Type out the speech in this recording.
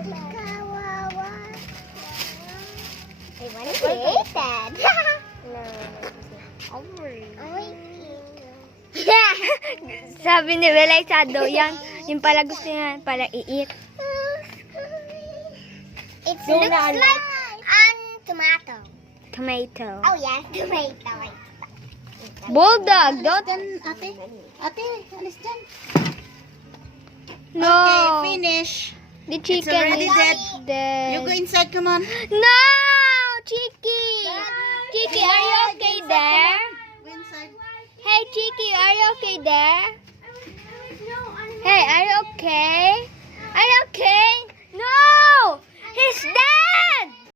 I want to eat that. Sabi ni Bella, Shadow yan. Yung pala gusto niya pala i-eat. It looks like tomato. Tomato. Oh yes, tomato. Bulldog, don't. Ate, alis dyan. No. Okay, finish. The chicken already is dead. dead. You go inside, come on. No! Chicky! Chicky, are you okay there? Go inside. Hey, Chicky, are you okay there? Hey, are you okay? Are you okay? No! He's dead!